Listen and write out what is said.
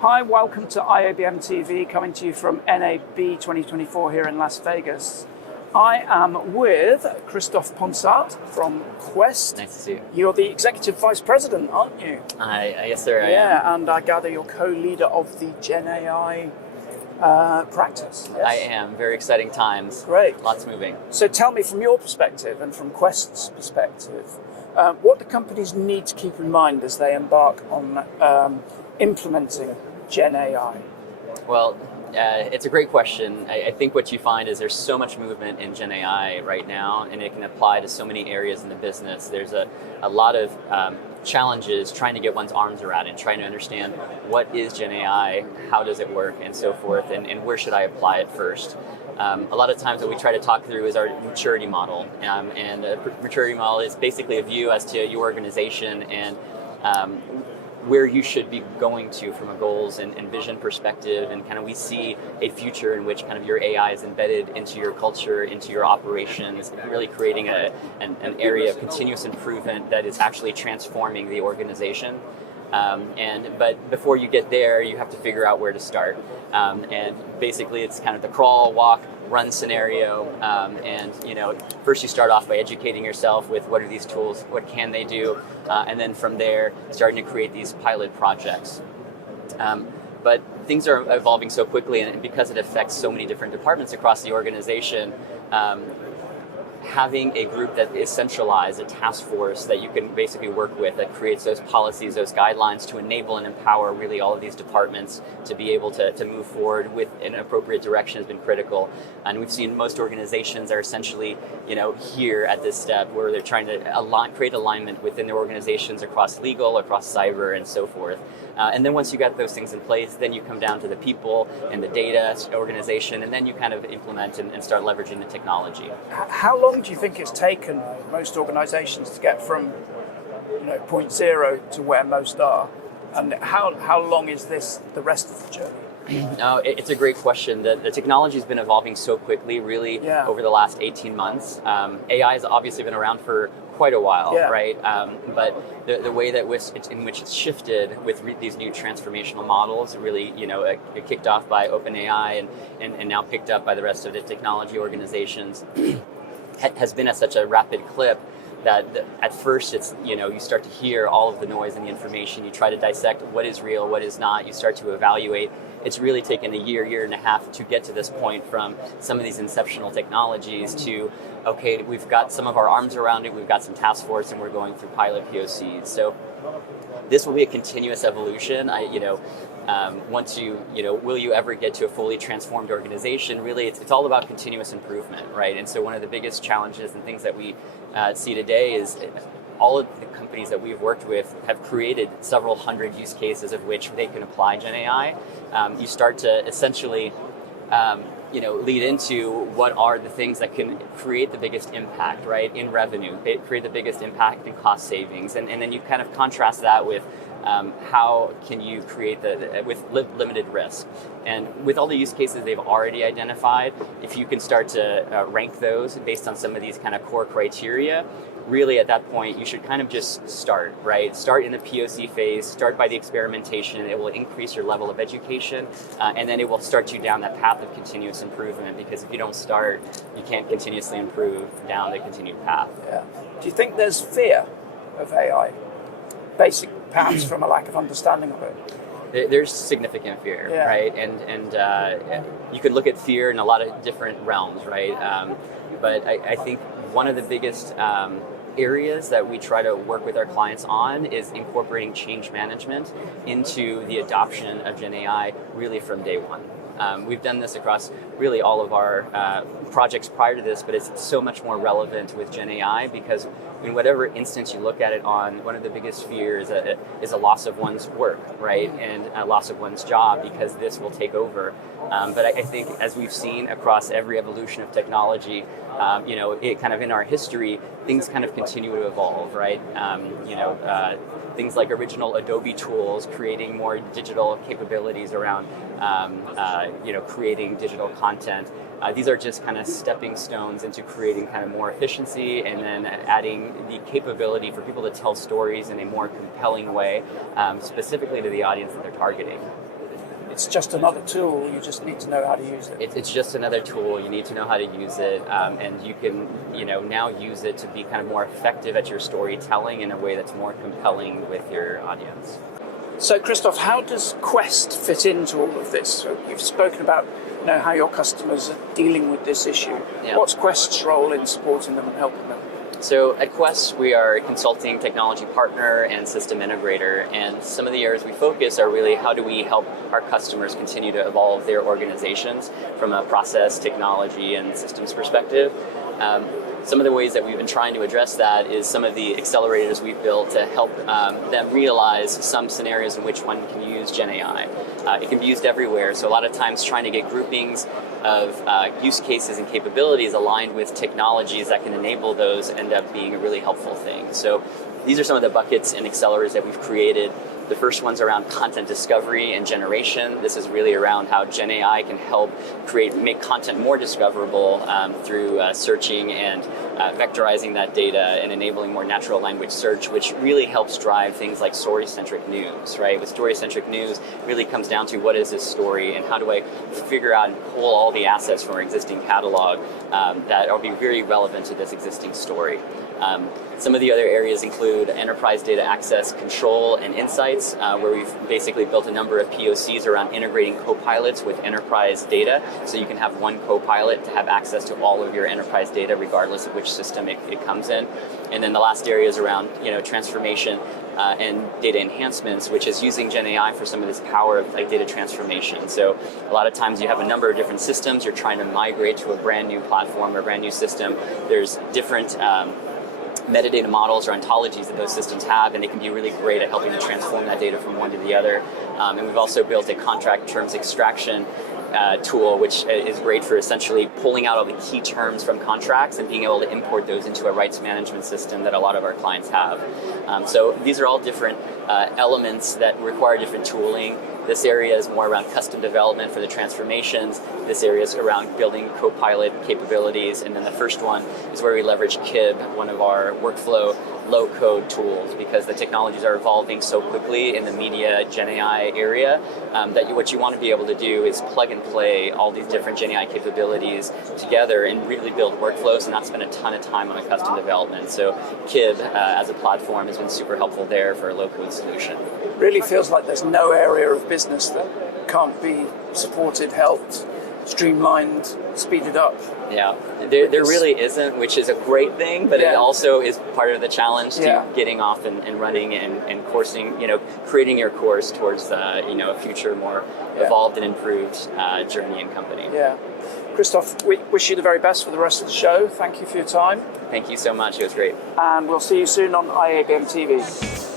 Hi, welcome to IABM TV, coming to you from NAB 2024 here in Las Vegas. I am with Christophe Ponsart from Qvest. Nice to see you. You're the Executive Vice President, aren't you? Yes, sir, I am. Yeah, and I gather you're co-leader of the GenAI practice. Yes? I am. Very exciting times. Great. Lots moving. So tell me, from your perspective and from Qvest's perspective, what do companies need to keep in mind as they embark on implementing GenAI? Well, it's a great question. I think what you find is there's so much movement in GenAI right now, and it can apply to so many areas in the business. There's a lot of challenges trying to get one's arms around it, trying to understand what is GenAI, how does it work, and so forth, and where should I apply it first. A lot of times what we try to talk through is our maturity model, and a maturity model is basically a view as to your organization and where you should be going to from a goals and vision perspective, and kind of we see a future in which kind of your AI is embedded into your culture, into your operations, really creating an area of continuous improvement that is actually transforming the organization. But before you get there, you have to figure out where to start. And basically it's kind of the crawl, walk, run scenario. And first you start off by educating yourself with what are these tools, what can they do, and then from there starting to create these pilot projects. But things are evolving so quickly, and because it affects so many different departments across the organization, having a group that is centralized, a task force that you can basically work with that creates those policies, those guidelines to enable and empower really all of these departments to be able to move forward with an appropriate direction has been critical. And we've seen most organizations are essentially, here at this step where they're trying to create alignment within their organizations across legal, across cyber, and so forth. And then once you got those things in place, then you come down to the people and the data organization, and then you kind of implement and start leveraging the technology. How long do you think it's taken most organizations to get from point zero to where most are? And how long is this the rest of the journey? No, it's a great question. The technology has been evolving so quickly, really, over the last 18 months. AI has obviously been around for quite a while, right? But the way that in which it's shifted with these new transformational models, really, it kicked off by OpenAI and now picked up by the rest of the technology organizations, has been at such a rapid clip that at first it's, you start to hear all of the noise and the information. You try to dissect what is real, what is not. You start to evaluate. It's really taken a year and a half to get to this point from some of these inceptional technologies to, okay, we've got some of our arms around it, we've got some task force, and we're going through pilot POCs. So this will be a continuous evolution. Once will you ever get to a fully transformed organization? Really, it's all about continuous improvement, right? And so one of the biggest challenges and things that we see today is all of the companies that we've worked with have created several hundred use cases of which they can apply GenAI. You start to essentially lead into what are the things that can create the biggest impact, right, in revenue, create the biggest impact in cost savings. And then you kind of contrast that with how can you create with limited risk. And with all the use cases they've already identified, if you can start to rank those based on some of these kind of core criteria, really at that point you should kind of just start, right? Start in the POC phase, start by the experimentation. It will increase your level of education, and then it will start you down that path of continuous improvement, because if you don't start, you can't continuously improve down the continued path. Yeah. Do you think there's fear of AI? Basic, perhaps from a lack of understanding of it. There's significant fear, right? And you could look at fear in a lot of different realms, right? But I think one of the biggest areas that we try to work with our clients on is incorporating change management into the adoption of GenAI really from day one. We've done this across really all of our projects prior to this, but it's so much more relevant with GenAI because in whatever instance you look at it on, one of the biggest fears is a loss of one's work, right? And a loss of one's job because this will take over. But I think as we've seen across every evolution of technology, it kind of in our history, things kind of continue to evolve, right? Things like original Adobe tools, creating more digital capabilities around, creating digital content. These are just kind of stepping stones into creating kind of more efficiency and then adding the capability for people to tell stories in a more compelling way, specifically to the audience that they're targeting. it's just another tool. You just need to know how to use it. It's just another tool. You need to know how to use it, and you can, now use it to be kind of more effective at your storytelling in a way that's more compelling with your audience. So, Christophe, how does Qvest fit into all of this? So you've spoken about how your customers are dealing with this issue. Yeah. What's Qvest's role in supporting them and helping them? So at Qvest, we are a consulting technology partner and system integrator, and some of the areas we focus are really how do we help our customers continue to evolve their organizations from a process, technology, and systems perspective. Some of the ways that we've been trying to address that is some of the accelerators we've built to help them realize some scenarios in which one can use GenAI. It can be used everywhere, so a lot of times trying to get groupings of use cases and capabilities aligned with technologies that can enable those end up being a really helpful thing. So these are some of the buckets and accelerators that we've created. The first one's around content discovery and generation. This is really around how GenAI can help make content more discoverable through searching and vectorizing that data and enabling more natural language search, which really helps drive things like story-centric news, right? With story-centric news, it really comes down to what is this story and how do I figure out and pull all the assets from our existing catalog that will be very relevant to this existing story. Some of the other areas include enterprise data access control and insights, where we've basically built a number of POCs around integrating co-pilots with enterprise data, so you can have one co-pilot to have access to all of your enterprise data regardless of which system it comes in. And then the last area is around transformation and data enhancements, which is using GenAI for some of this power of data transformation. So a lot of times you have a number of different systems, you're trying to migrate to a brand new platform or a brand new system. There's different metadata models or ontologies that those systems have, and they can be really great at helping to transform that data from one to the other. And we've also built a contract terms extraction tool, which is great for essentially pulling out all the key terms from contracts and being able to import those into a rights management system that a lot of our clients have. So these are all different elements that require different tooling. This area is more around custom development for the transformations. This area is around building co-pilot capabilities. And then the first one is where we leverage Kib, one of our workflow low-code tools, because the technologies are evolving so quickly in the media GenAI area that what you want to be able to do is plug and play all these different GenAI capabilities together and really build workflows and not spend a ton of time on a custom development. So Kib as a platform has been super helpful there for a low-code solution. Really feels like there's no area of business that can't be supported, helped, streamlined, speeded up. Yeah, there really isn't, which is a great thing, but it also is part of the challenge to getting off and running and coursing, creating your course towards a future more evolved and improved journey and company. Yeah. Christophe, we wish you the very best for the rest of the show. Thank you for your time. Thank you so much. It was great. And we'll see you soon on IABM TV.